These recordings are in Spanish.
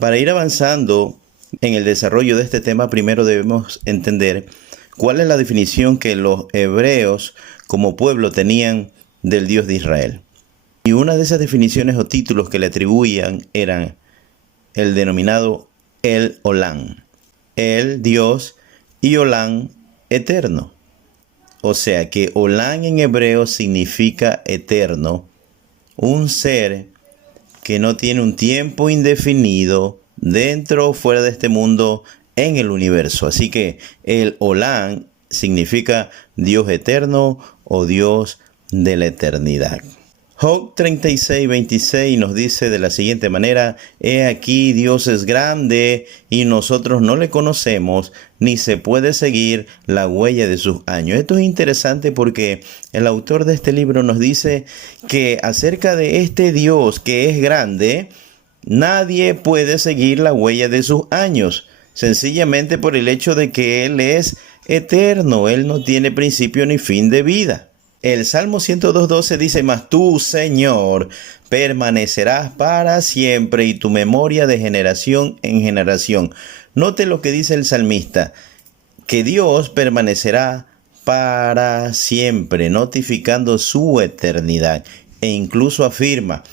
Para ir avanzando en el desarrollo de este tema, primero debemos entender cuál es la definición que los hebreos como pueblo tenían del Dios de Israel. Y una de esas definiciones o títulos que le atribuían eran el denominado El Olam. El Dios y Olam eterno. O sea que Olam en hebreo significa eterno, un ser que no tiene un tiempo indefinido dentro o fuera de este mundo en el universo. Así que el Olam significa Dios eterno o Dios de la eternidad. Job 36:26 nos dice de la siguiente manera: He aquí Dios es grande y nosotros no le conocemos, ni se puede seguir la huella de sus años. Esto es interesante porque el autor de este libro nos dice que acerca de este Dios que es grande, nadie puede seguir la huella de sus años, sencillamente por el hecho de que Él es eterno, Él no tiene principio ni fin de vida. El Salmo 102:12 dice: Mas tú, Señor, permanecerás para siempre y tu memoria de generación en generación. Note lo que dice el salmista, que Dios permanecerá para siempre, notificando su eternidad. E incluso afirma: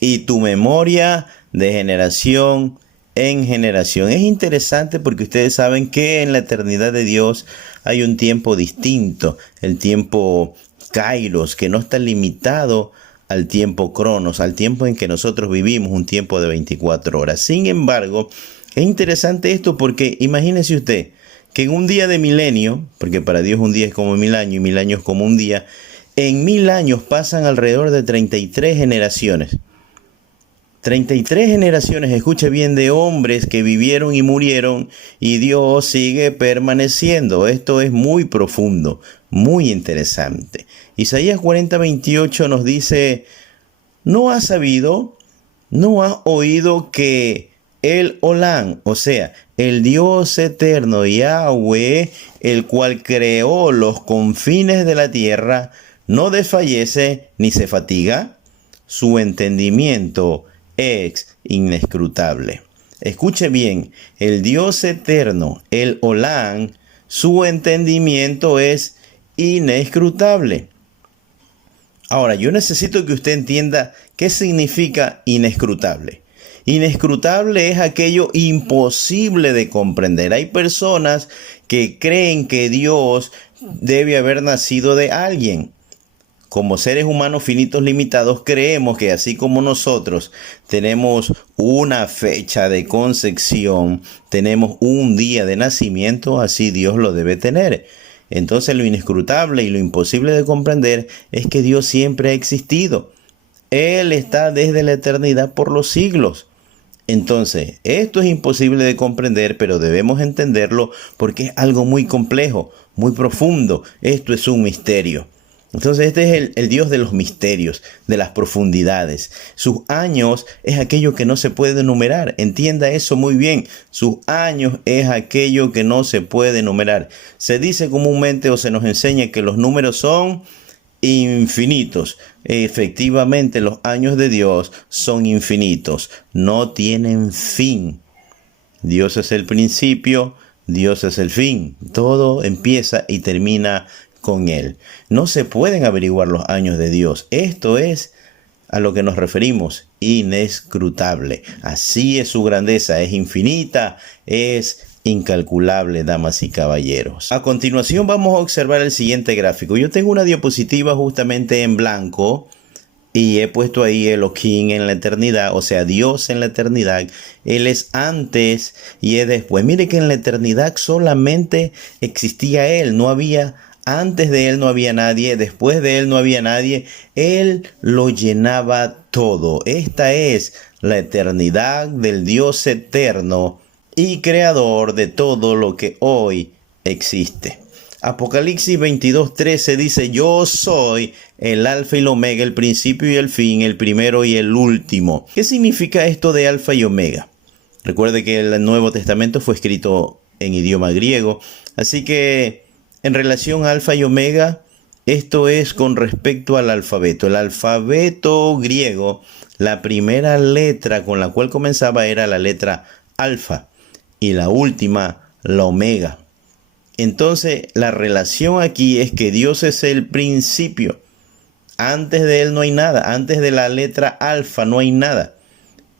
y tu memoria de generación en generación. Es interesante porque ustedes saben que en la eternidad de Dios hay un tiempo distinto, el tiempo Kairos, que no está limitado al tiempo Cronos, al tiempo en que nosotros vivimos, un tiempo de 24 horas. Sin embargo, es interesante esto porque imagínese usted que en un día de milenio, porque para Dios un día es como 1000 años y 1000 años como un día, en 1000 años pasan alrededor de 33 generaciones. 33 generaciones, escuche bien, de hombres que vivieron y murieron y Dios sigue permaneciendo. Esto es muy profundo, muy interesante. Isaías 40:28 nos dice: ¿no has sabido, no has oído que el Olam, o sea, el Dios eterno Yahweh, el cual creó los confines de la tierra, no desfallece ni se fatiga? Su entendimiento es inescrutable. Escuche bien, el Dios eterno, el Olam, su entendimiento es inescrutable. Ahora, yo necesito que usted entienda qué significa inescrutable. Inescrutable es aquello imposible de comprender. Hay personas que creen que Dios debe haber nacido de alguien. Como seres humanos finitos limitados, creemos que así como nosotros tenemos una fecha de concepción, tenemos un día de nacimiento, así Dios lo debe tener. Entonces lo inescrutable y lo imposible de comprender es que Dios siempre ha existido. Él está desde la eternidad por los siglos. Entonces, esto es imposible de comprender, pero debemos entenderlo porque es algo muy complejo, muy profundo. Esto es un misterio. Entonces este es el Dios de los misterios, de las profundidades. Sus años es aquello que no se puede enumerar. Entienda eso muy bien. Sus años es aquello que no se puede enumerar. Se dice comúnmente o se nos enseña que los números son infinitos. Efectivamente, los años de Dios son infinitos. No tienen fin. Dios es el principio, Dios es el fin. Todo empieza y termina con Él. No se pueden averiguar los años de Dios. Esto es a lo que nos referimos, inescrutable. Así es su grandeza, es infinita, es incalculable, damas y caballeros. A continuación vamos a observar el siguiente gráfico. Yo tengo una diapositiva justamente en blanco y he puesto ahí Elohim en la eternidad, o sea, Dios en la eternidad. Él es antes y es después. Mire que en la eternidad solamente existía Él, no había antes de Él no había nadie, después de Él no había nadie. Él lo llenaba todo. Esta es la eternidad del Dios eterno y creador de todo lo que hoy existe. Apocalipsis 22:13 dice: yo soy el alfa y el omega, el principio y el fin, el primero y el último. ¿Qué significa esto de alfa y omega? Recuerde que el Nuevo Testamento fue escrito en idioma griego, así que en relación a alfa y omega, esto es con respecto al alfabeto. El alfabeto griego La primera letra con la cual comenzaba era la letra alfa y la última la omega. Entonces, la relación aquí es que Dios es el principio. Antes de Él no hay nada. Antes de la letra alfa no hay nada.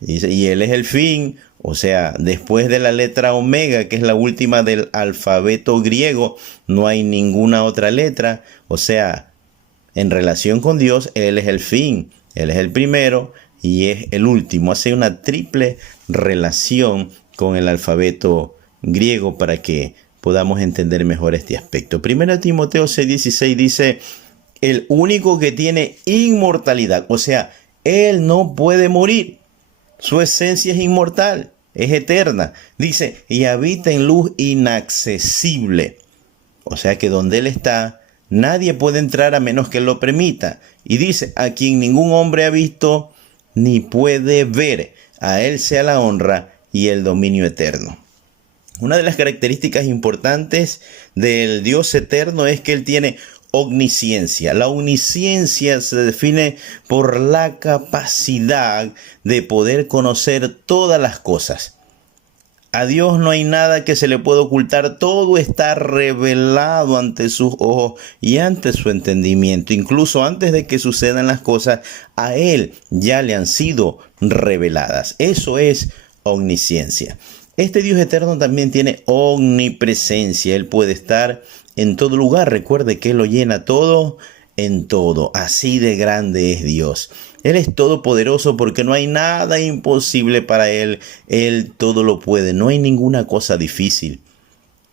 Y Él es el fin. O sea, después de la letra omega, que es la última del alfabeto griego, no hay ninguna otra letra. O sea, en relación con Dios, Él es el fin. Él es el primero y es el último. Hace una triple relación con el alfabeto griego para que podamos entender mejor este aspecto. 1 Timoteo 6:16 dice, el único que tiene inmortalidad, o sea, Él no puede morir. Su esencia es inmortal, es eterna. Dice, y habita en luz inaccesible. O sea que donde Él está, nadie puede entrar a menos que Él lo permita. Y dice, a quien ningún hombre ha visto ni puede ver. A Él sea la honra y el dominio eterno. Una de las características importantes del Dios eterno es que Él tiene omnisciencia. La omnisciencia se define por la capacidad de poder conocer todas las cosas. A Dios no hay nada que se le pueda ocultar. Todo está revelado ante sus ojos y ante su entendimiento. Incluso antes de que sucedan las cosas, a Él ya le han sido reveladas. Eso es omnisciencia. Este Dios eterno también tiene omnipresencia. Él puede estar en todo lugar. Recuerde que Él lo llena todo en todo. Así de grande es Dios. Él es todopoderoso porque no hay nada imposible para Él. Él todo lo puede. No hay ninguna cosa difícil.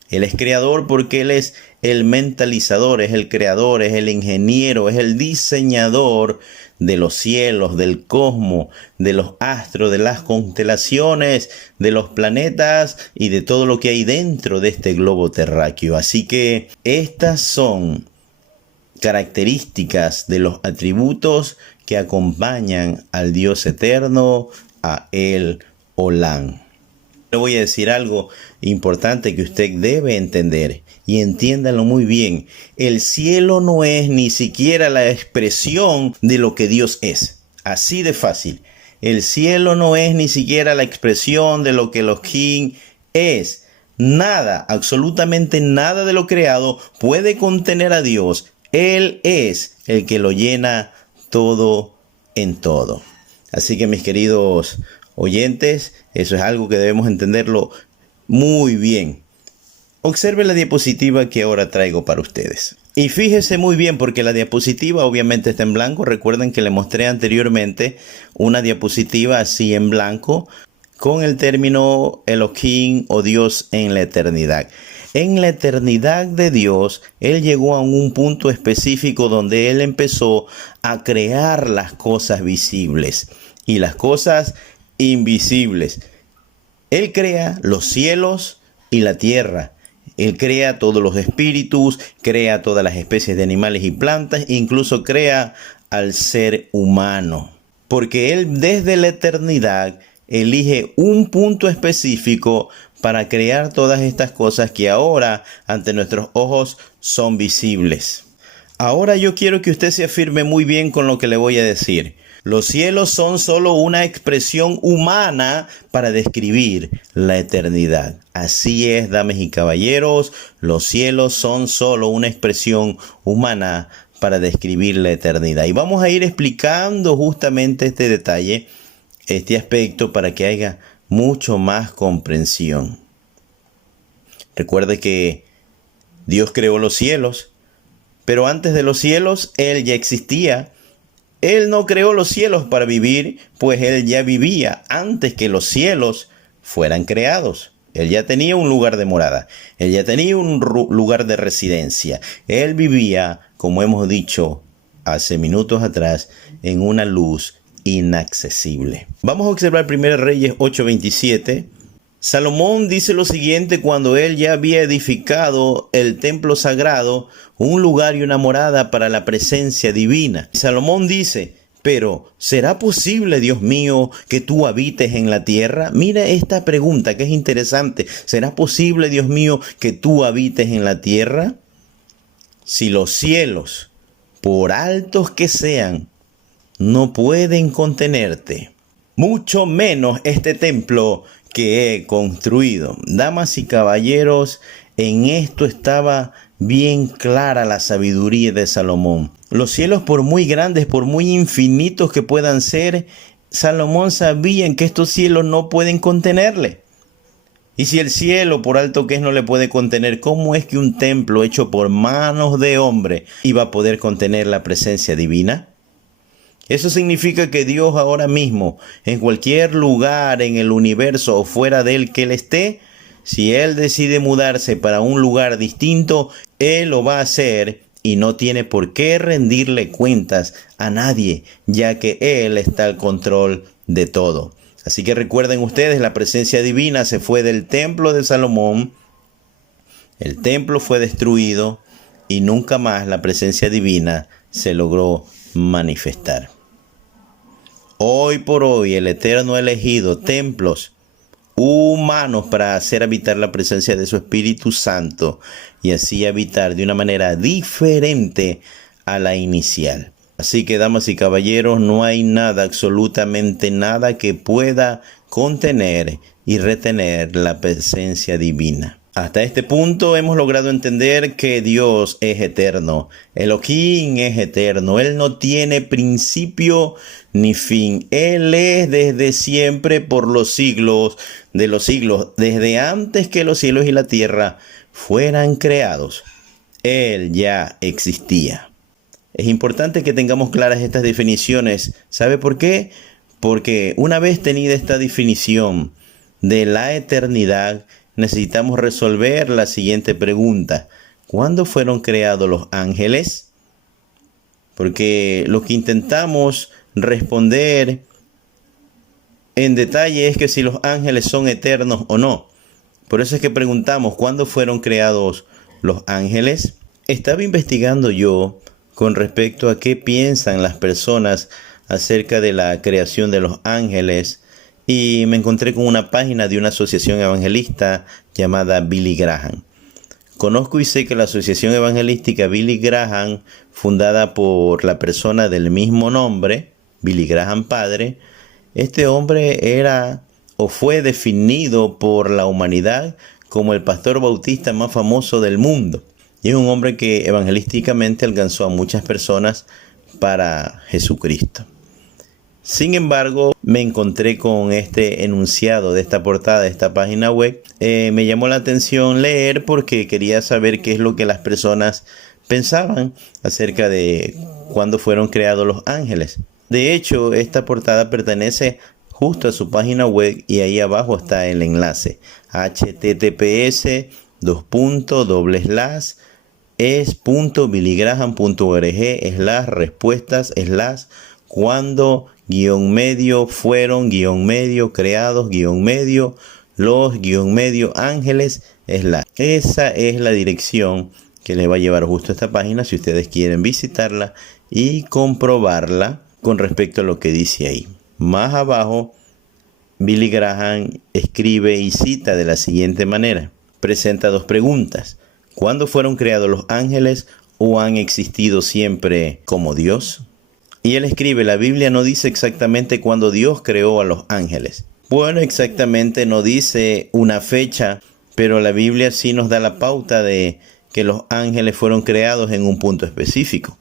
Él es creador porque Él es el mentalizador, es el creador, es el ingeniero, es el diseñador de los cielos, del cosmos, de los astros, de las constelaciones, de los planetas y de todo lo que hay dentro de este globo terráqueo. Así que estas son características de los atributos que acompañan al Dios eterno, a El Olam. Le voy a decir algo importante que usted debe entender y entiéndalo muy bien. El cielo no es ni siquiera la expresión de lo que Dios es. Así de fácil. El cielo no es ni siquiera la expresión de lo que Elohim es. Nada, absolutamente nada de lo creado puede contener a Dios. Él es el que lo llena todo en todo. Así que mis queridos oyentes, eso es algo que debemos entenderlo muy bien. Observe la diapositiva que ahora traigo para ustedes. Y fíjese muy bien porque la diapositiva obviamente está en blanco. Recuerden que le mostré anteriormente una diapositiva así en blanco con el término Elohim o Dios en la eternidad. En la eternidad de Dios, Él llegó a un punto específico donde Él empezó a crear las cosas visibles y las cosas invisibles. Él crea los cielos y la tierra. Él crea todos los espíritus, crea todas las especies de animales y plantas, incluso crea al ser humano. Porque Él desde la eternidad elige un punto específico para crear todas estas cosas que ahora ante nuestros ojos son visibles. Ahora yo quiero que usted se afirme muy bien con lo que le voy a decir. Los cielos son solo una expresión humana para describir la eternidad. Así es, damas y caballeros, los cielos son solo una expresión humana para describir la eternidad. Y vamos a ir explicando justamente este detalle, este aspecto, para que haya mucho más comprensión. Recuerde que Dios creó los cielos, pero antes de los cielos Él ya existía. Él no creó los cielos para vivir, pues Él ya vivía antes que los cielos fueran creados. Él ya tenía un lugar de morada. Él ya tenía un lugar de residencia. Él vivía, como hemos dicho hace minutos atrás, en una luz inaccesible. Vamos a observar 1 Reyes 8:27. Salomón dice lo siguiente cuando él ya había edificado el templo sagrado, un lugar y una morada para la presencia divina. Salomón dice, pero ¿será posible, Dios mío, que tú habites en la tierra? Mira esta pregunta que es interesante. ¿Será posible, Dios mío, que tú habites en la tierra? Si los cielos, por altos que sean, no pueden contenerte, mucho menos este templo que he construido. Damas y caballeros, en esto estaba bien clara la sabiduría de Salomón. Los cielos, por muy grandes, por muy infinitos que puedan ser, Salomón sabía que estos cielos no pueden contenerle. Y si el cielo, por alto que es, no le puede contener, ¿cómo es que un templo hecho por manos de hombre iba a poder contener la presencia divina? Eso significa que Dios ahora mismo, en cualquier lugar en el universo o fuera de él que él esté, si él decide mudarse para un lugar distinto, él lo va a hacer y no tiene por qué rendirle cuentas a nadie, ya que él está al control de todo. Así que recuerden ustedes, la presencia divina se fue del templo de Salomón, el templo fue destruido y nunca más la presencia divina se logró manifestar. Hoy por hoy el Eterno ha elegido templos humanos para hacer habitar la presencia de su Espíritu Santo y así habitar de una manera diferente a la inicial. Así que, damas y caballeros, no hay nada, absolutamente nada que pueda contener y retener la presencia divina. Hasta este punto hemos logrado entender que Dios es eterno. Elohim es eterno. Él no tiene principio ni fin. Él es desde siempre, por los siglos de los siglos. Desde antes que los cielos y la tierra fueran creados, Él ya existía. Es importante que tengamos claras estas definiciones. ¿Sabe por qué? Porque una vez tenida esta definición de la eternidad, necesitamos resolver la siguiente pregunta. ¿Cuándo fueron creados los ángeles? Porque lo que intentamos responder en detalle es que si los ángeles son eternos o no. Por eso es que preguntamos, ¿cuándo fueron creados los ángeles? Estaba investigando yo con respecto a qué piensan las personas acerca de la creación de los ángeles, y me encontré con una página de una asociación evangelista llamada Billy Graham. Conozco y sé que la asociación evangelística Billy Graham, fundada por la persona del mismo nombre, Billy Graham padre, este hombre era o fue definido por la humanidad como el pastor bautista más famoso del mundo. Y es un hombre que evangelísticamente alcanzó a muchas personas para Jesucristo. Sin embargo, me encontré con este enunciado de esta portada de esta página web. Me llamó la atención leer porque quería saber qué es lo que las personas pensaban acerca de cuándo fueron creados los ángeles. De hecho, esta portada pertenece justo a su página web y ahí abajo está el enlace. https://es.biligraham.org/cuando-fueron-creados-los-ángeles. Esa es la dirección que les va a llevar justo a esta página si ustedes quieren visitarla y comprobarla con respecto a lo que dice ahí. Más abajo, Billy Graham escribe y cita de la siguiente manera. Presenta dos preguntas. ¿Cuándo fueron creados los ángeles o han existido siempre como Dios? Y él escribe, la Biblia no dice exactamente cuándo Dios creó a los ángeles. Bueno, exactamente no dice una fecha, pero la Biblia sí nos da la pauta de que los ángeles fueron creados en un punto específico.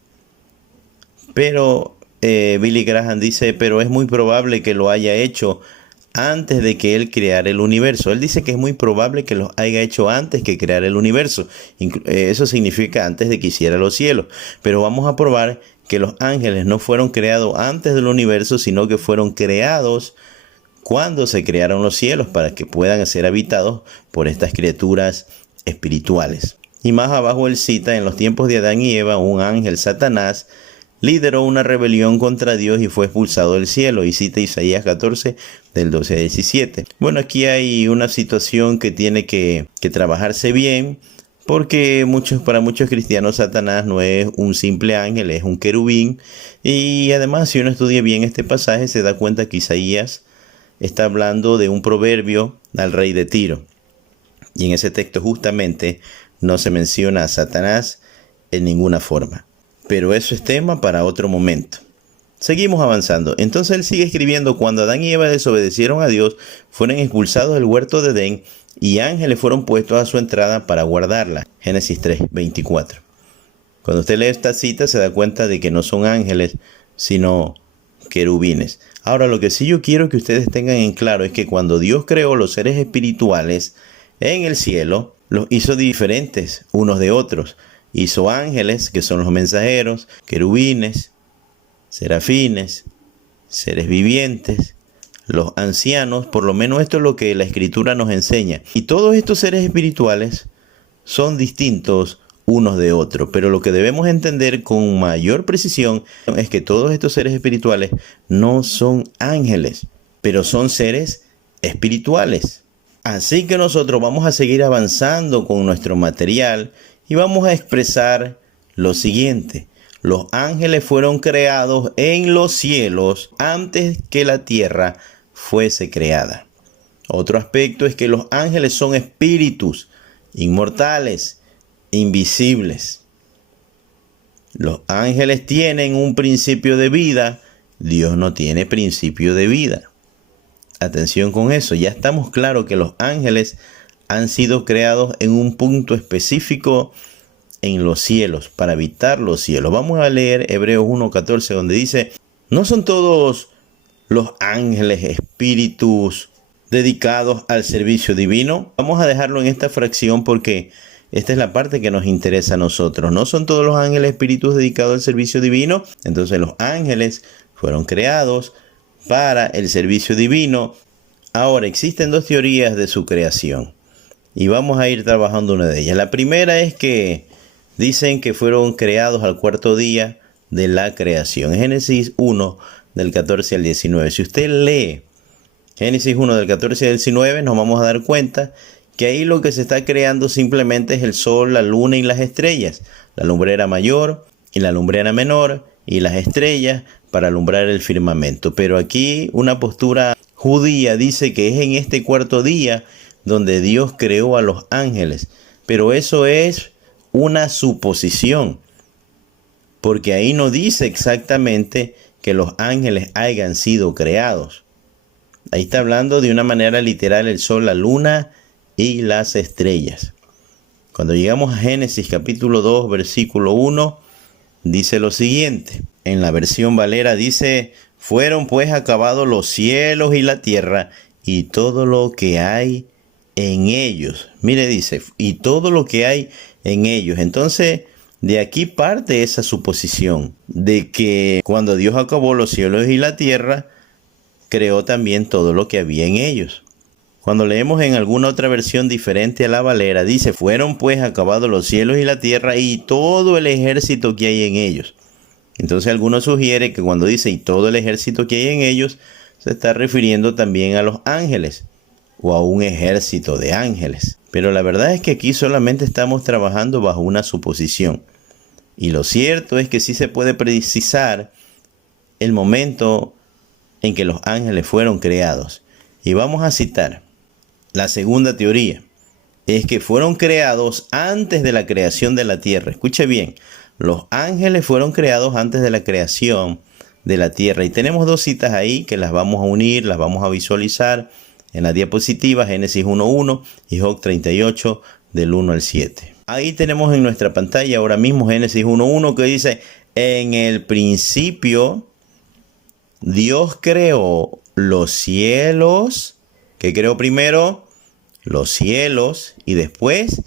Pero Billy Graham dice, pero es muy probable que lo haya hecho antes de que él creara el universo. Él dice que es muy probable que lo haya hecho antes que crear el universo. Eso significa antes de que hiciera los cielos. Pero vamos a probar que los ángeles no fueron creados antes del universo, sino que fueron creados cuando se crearon los cielos para que puedan ser habitados por estas criaturas espirituales. Y más abajo él cita, en los tiempos de Adán y Eva, un ángel, Satanás, lideró una rebelión contra Dios y fue expulsado del cielo. Y cita Isaías 14, del 12 al 17. Bueno, aquí hay una situación que tiene que trabajarse bien, porque para muchos cristianos Satanás no es un simple ángel, es un querubín. Y además, si uno estudia bien este pasaje, se da cuenta que Isaías está hablando de un proverbio al rey de Tiro. Y en ese texto justamente no se menciona a Satanás en ninguna forma. Pero eso es tema para otro momento. Seguimos avanzando. Entonces él sigue escribiendo: cuando Adán y Eva desobedecieron a Dios, fueron expulsados del huerto de Edén y ángeles fueron puestos a su entrada para guardarla. Génesis 3:24. Cuando usted lee esta cita se da cuenta de que no son ángeles, sino querubines. Ahora, lo que sí yo quiero que ustedes tengan en claro es que cuando Dios creó los seres espirituales en el cielo, los hizo diferentes unos de otros. Hizo ángeles, que son los mensajeros, querubines, serafines, seres vivientes, los ancianos. Por lo menos esto es lo que la Escritura nos enseña. Y todos estos seres espirituales son distintos unos de otros, pero lo que debemos entender con mayor precisión es que todos estos seres espirituales no son ángeles, pero son seres espirituales. Así que nosotros vamos a seguir avanzando con nuestro material y vamos a expresar lo siguiente: los ángeles fueron creados en los cielos antes que la tierra fuese creada. Otro aspecto es que los ángeles son espíritus inmortales, invisibles. Los ángeles tienen un principio de vida. Dios no tiene principio de vida. Atención con eso. Ya estamos claros que los ángeles han sido creados en un punto específico en los cielos, para habitar los cielos. Vamos a leer Hebreos 1:14, donde dice: ¿no son todos los ángeles espíritus dedicados al servicio divino? Vamos a dejarlo en esta fracción porque esta es la parte que nos interesa a nosotros. ¿No son todos los ángeles espíritus dedicados al servicio divino? Entonces los ángeles fueron creados para el servicio divino. Ahora, existen dos teorías de su creación y vamos a ir trabajando una de ellas. La primera es que dicen que fueron creados al cuarto día de la creación. Génesis 1 del 14 al 19. Si usted lee Génesis 1 del 14 al 19, nos vamos a dar cuenta que ahí lo que se está creando simplemente es el sol, la luna y las estrellas. La lumbrera mayor y la lumbrera menor y las estrellas para alumbrar el firmamento. Pero aquí una postura judía dice que es en este cuarto día donde Dios creó a los ángeles. Pero eso es una suposición, porque ahí no dice exactamente que los ángeles hayan sido creados. Ahí está hablando de una manera literal el sol, la luna y las estrellas. Cuando llegamos a Génesis capítulo 2, versículo 1, dice lo siguiente. En la versión Valera dice: fueron pues acabados los cielos y la tierra y todo lo que hay en ellos. Mire, dice, y todo lo que hay en ellos. Entonces, de aquí parte esa suposición de que cuando Dios acabó los cielos y la tierra, creó también todo lo que había en ellos. Cuando leemos en alguna otra versión diferente a la Valera, dice: fueron pues acabados los cielos y la tierra y todo el ejército que hay en ellos. Entonces algunos sugieren que cuando dice y todo el ejército que hay en ellos, se está refiriendo también a los ángeles o a un ejército de ángeles. Pero la verdad es que aquí solamente estamos trabajando bajo una suposición. Y lo cierto es que sí se puede precisar el momento en que los ángeles fueron creados. Y vamos a citar la segunda teoría. Es que fueron creados antes de la creación de la tierra. Escuche bien, los ángeles fueron creados antes de la creación de la tierra. Y tenemos dos citas ahí que las vamos a unir, las vamos a visualizar en la diapositiva. Génesis 1:1 y Job 38 del 1 al 7. Ahí tenemos en nuestra pantalla ahora mismo Génesis 1:1 que dice: en el principio Dios creó los cielos. ¿Qué creó primero? Los cielos y después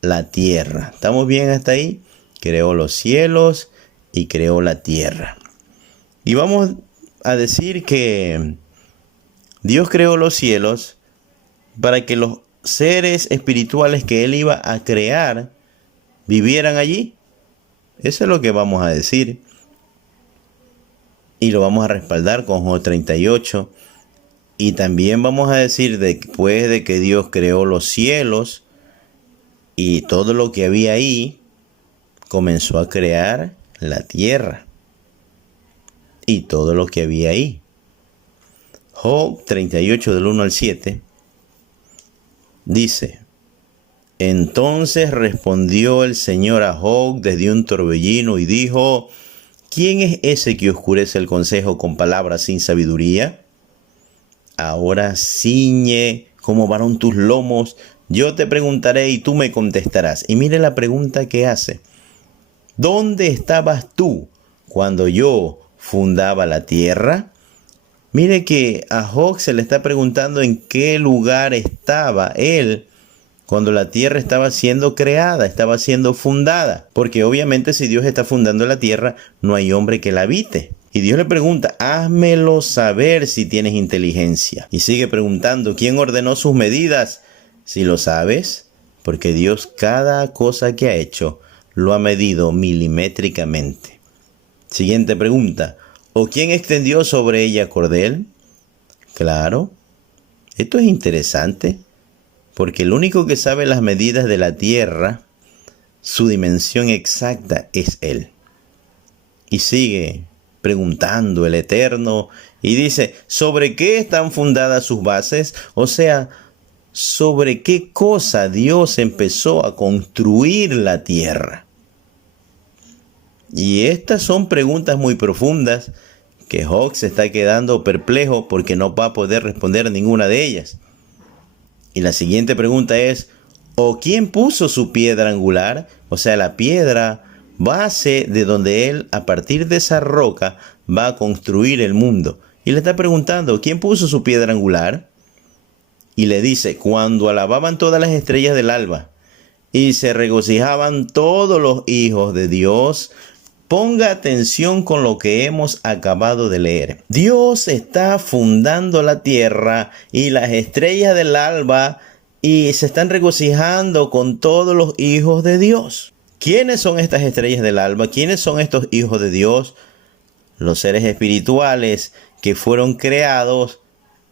la tierra. ¿Estamos bien hasta ahí? Creó los cielos y creó la tierra. Y vamos a decir que Dios creó los cielos para que los seres espirituales que Él iba a crear vivieran allí. Eso es lo que vamos a decir. Y lo vamos a respaldar con Job 38. Y también vamos a decir después de que Dios creó los cielos y todo lo que había ahí, comenzó a crear la tierra y todo lo que había ahí. Job 38 del 1 al 7 dice: entonces respondió el Señor a Job desde un torbellino y dijo: ¿Quién es ese que oscurece el consejo con palabras sin sabiduría? Ahora ciñe como varón tus lomos, yo te preguntaré y tú me contestarás. Y mire la pregunta que hace. ¿Dónde estabas tú cuando yo fundaba la tierra? Mire que a Job se le está preguntando en qué lugar estaba él cuando la tierra estaba siendo creada, estaba siendo fundada. Porque obviamente si Dios está fundando la tierra, no hay hombre que la habite. Y Dios le pregunta, házmelo saber si tienes inteligencia. Y sigue preguntando, ¿quién ordenó sus medidas? Si lo sabes, porque Dios cada cosa que ha hecho lo ha medido milimétricamente. Siguiente pregunta, ¿o quién extendió sobre ella cordel? Claro, esto es interesante, porque el único que sabe las medidas de la tierra, su dimensión exacta, es Él. Y sigue preguntando el Eterno y dice, ¿sobre qué están fundadas sus bases? O sea, ¿sobre qué cosa Dios empezó a construir la tierra? Y estas son preguntas muy profundas que Job se está quedando perplejo porque no va a poder responder ninguna de ellas. Y la siguiente pregunta es, ¿o quién puso su piedra angular? O sea, la piedra base de donde él, a partir de esa roca, va a construir el mundo. Y le está preguntando, ¿quién puso su piedra angular? Y le dice, cuando alababan todas las estrellas del alba y se regocijaban todos los hijos de Dios. Ponga atención con lo que hemos acabado de leer. Dios está fundando la tierra y las estrellas del alba y se están regocijando con todos los hijos de Dios. ¿Quiénes son estas estrellas del alba? ¿Quiénes son estos hijos de Dios? Los seres espirituales que fueron creados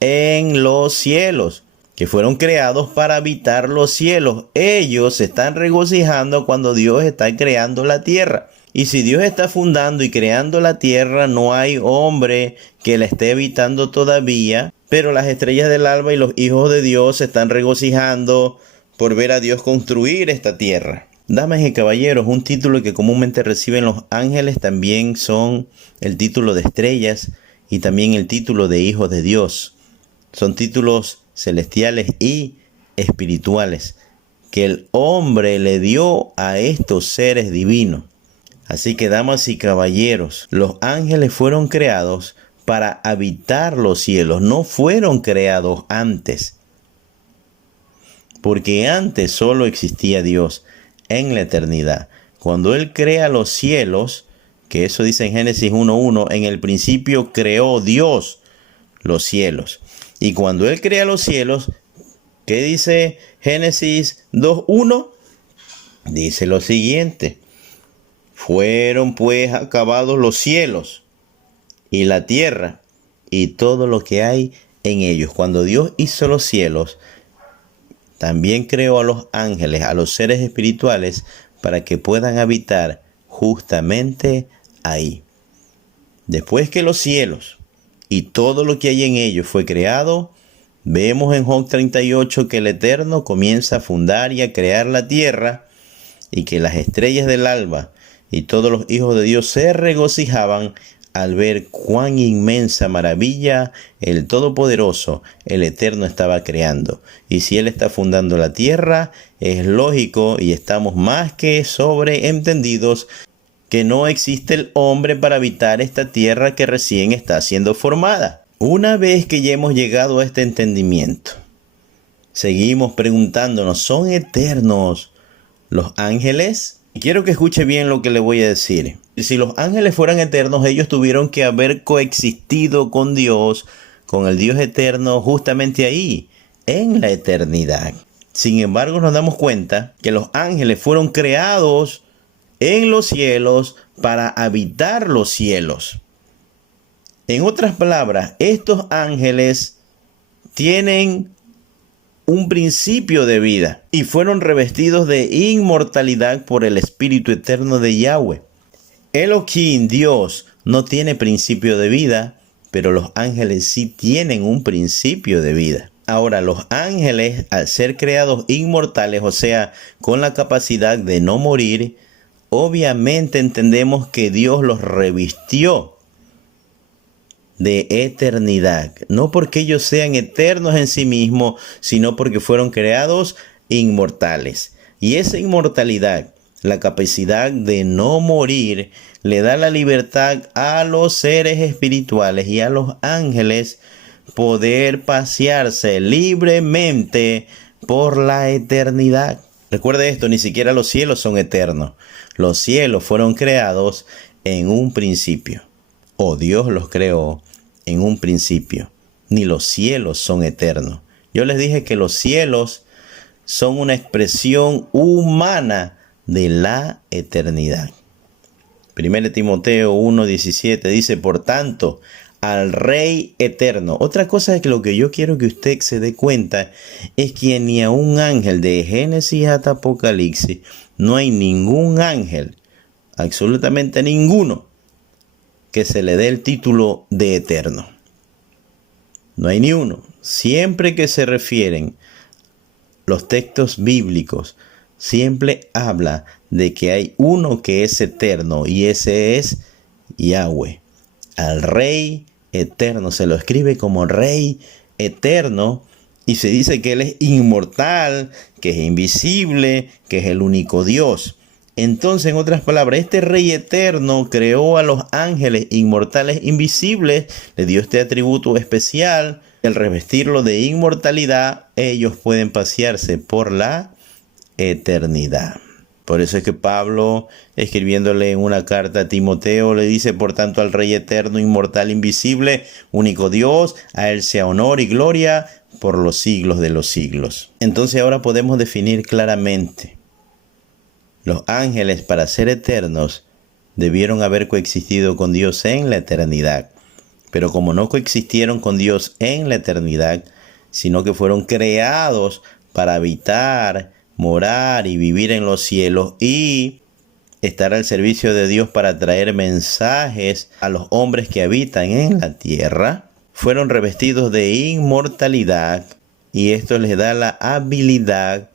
en los cielos, que fueron creados para habitar los cielos. Ellos se están regocijando cuando Dios está creando la tierra. Y si Dios está fundando y creando la tierra, no hay hombre que la esté habitando todavía. Pero las estrellas del alba y los hijos de Dios se están regocijando por ver a Dios construir esta tierra. Damas y caballeros, un título que comúnmente reciben los ángeles también son el título de estrellas y también el título de hijos de Dios. Son títulos celestiales y espirituales que el hombre le dio a estos seres divinos. Así que, damas y caballeros, los ángeles fueron creados para habitar los cielos, no fueron creados antes. Porque antes solo existía Dios en la eternidad. Cuando Él crea los cielos, que eso dice en Génesis 1:1, en el principio creó Dios los cielos. Y cuando Él crea los cielos, ¿qué dice Génesis 2:1? Dice lo siguiente. Fueron pues acabados los cielos y la tierra y todo lo que hay en ellos. Cuando Dios hizo los cielos, también creó a los ángeles, a los seres espirituales, para que puedan habitar justamente ahí. Después que los cielos y todo lo que hay en ellos fue creado, vemos en Job 38 que el Eterno comienza a fundar y a crear la tierra y que las estrellas del alba y todos los hijos de Dios se regocijaban al ver cuán inmensa maravilla el Todopoderoso, el Eterno, estaba creando. Y si Él está fundando la tierra, es lógico y estamos más que sobreentendidos que no existe el hombre para habitar esta tierra que recién está siendo formada. Una vez que ya hemos llegado a este entendimiento, seguimos preguntándonos, ¿son eternos los ángeles? Y quiero que escuche bien lo que le voy a decir. Si los ángeles fueran eternos, ellos tuvieron que haber coexistido con Dios, con el Dios eterno, justamente ahí, en la eternidad. Sin embargo, nos damos cuenta que los ángeles fueron creados en los cielos para habitar los cielos. En otras palabras, estos ángeles tienen un principio de vida y fueron revestidos de inmortalidad por el Espíritu eterno de Yahweh. Elohim, Dios, no tiene principio de vida, pero los ángeles sí tienen un principio de vida. Ahora, los ángeles, al ser creados inmortales, o sea, con la capacidad de no morir, obviamente entendemos que Dios los revistió de eternidad, no porque ellos sean eternos en sí mismos, sino porque fueron creados inmortales. Y esa inmortalidad, la capacidad de no morir, le da la libertad a los seres espirituales y a los ángeles poder pasearse libremente por la eternidad. Recuerde esto, ni siquiera los cielos son eternos. Los cielos fueron creados en un principio, o Dios los creó en un principio. Ni los cielos son eternos. Yo les dije que los cielos son una expresión humana de la eternidad. 1 Timoteo 1:17 dice, por tanto, al Rey eterno. Otra cosa es que lo que yo quiero que usted se dé cuenta es que ni a un ángel de Génesis hasta Apocalipsis, no hay ningún ángel, absolutamente ninguno, que se le dé el título de eterno. No hay ni uno. Siempre que se refieren los textos bíblicos, siempre habla de que hay uno que es eterno y ese es Yahweh. Al Rey eterno se lo escribe como Rey eterno y se dice que Él es inmortal, que es invisible, que es el único Dios. Entonces, en otras palabras, este Rey eterno creó a los ángeles inmortales invisibles, le dio este atributo especial. Al revestirlo de inmortalidad, ellos pueden pasearse por la eternidad. Por eso es que Pablo, escribiéndole en una carta a Timoteo, le dice, por tanto, al Rey eterno, inmortal, invisible, único Dios, a Él sea honor y gloria por los siglos de los siglos. Entonces ahora podemos definir claramente. Los ángeles, para ser eternos, debieron haber coexistido con Dios en la eternidad. Pero como no coexistieron con Dios en la eternidad, sino que fueron creados para habitar, morar y vivir en los cielos y estar al servicio de Dios para traer mensajes a los hombres que habitan en la tierra, fueron revestidos de inmortalidad y esto les da la habilidad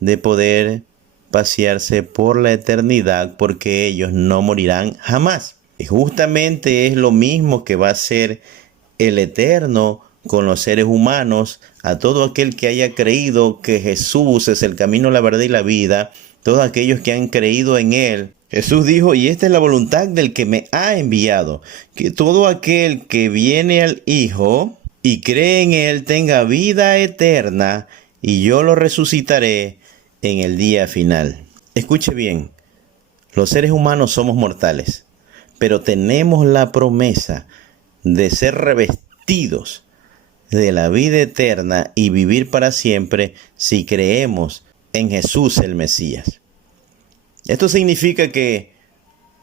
de poder pasearse por la eternidad porque ellos no morirán jamás. Y justamente es lo mismo que va a ser el Eterno con los seres humanos, a todo aquel que haya creído que Jesús es el camino, la verdad y la vida, todos aquellos que han creído en Él. Jesús dijo, y esta es la voluntad del que me ha enviado, que todo aquel que viene al Hijo y cree en Él tenga vida eterna, y yo lo resucitaré en el día final. Escuche bien, los seres humanos somos mortales, pero tenemos la promesa de ser revestidos de la vida eterna y vivir para siempre si creemos en Jesús el Mesías. Esto significa que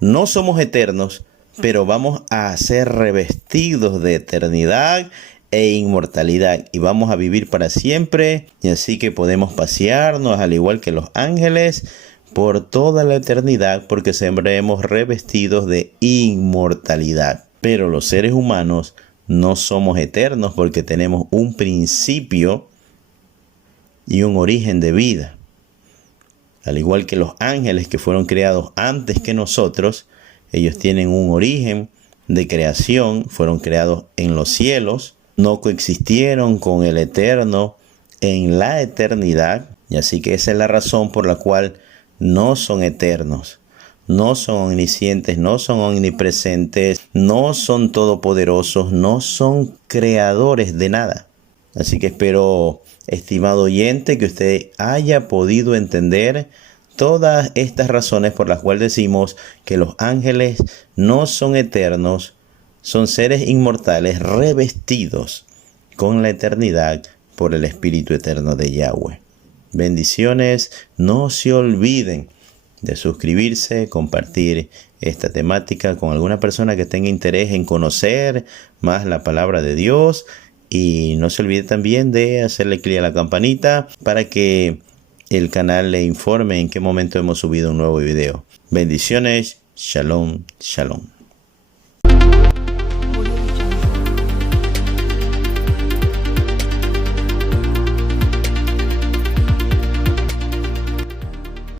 no somos eternos, pero vamos a ser revestidos de eternidad e inmortalidad y vamos a vivir para siempre, y así que podemos pasearnos al igual que los ángeles por toda la eternidad porque seremos revestidos de inmortalidad. Pero los seres humanos no somos eternos porque tenemos un principio y un origen de vida. Al igual que los ángeles que fueron creados antes que nosotros, ellos tienen un origen de creación, fueron creados en los cielos, no coexistieron con el Eterno en la eternidad, y así que esa es la razón por la cual no son eternos. No son omniscientes, no son omnipresentes, no son todopoderosos, no son creadores de nada. Así que espero, estimado oyente, que usted haya podido entender todas estas razones por las cuales decimos que los ángeles no son eternos, son seres inmortales revestidos con la eternidad por el Espíritu Eterno de Yahweh. Bendiciones, no se olviden de suscribirse, compartir esta temática con alguna persona que tenga interés en conocer más la palabra de Dios, y no se olvide también de hacerle clic a la campanita para que el canal le informe en qué momento hemos subido un nuevo video. Bendiciones, shalom, shalom.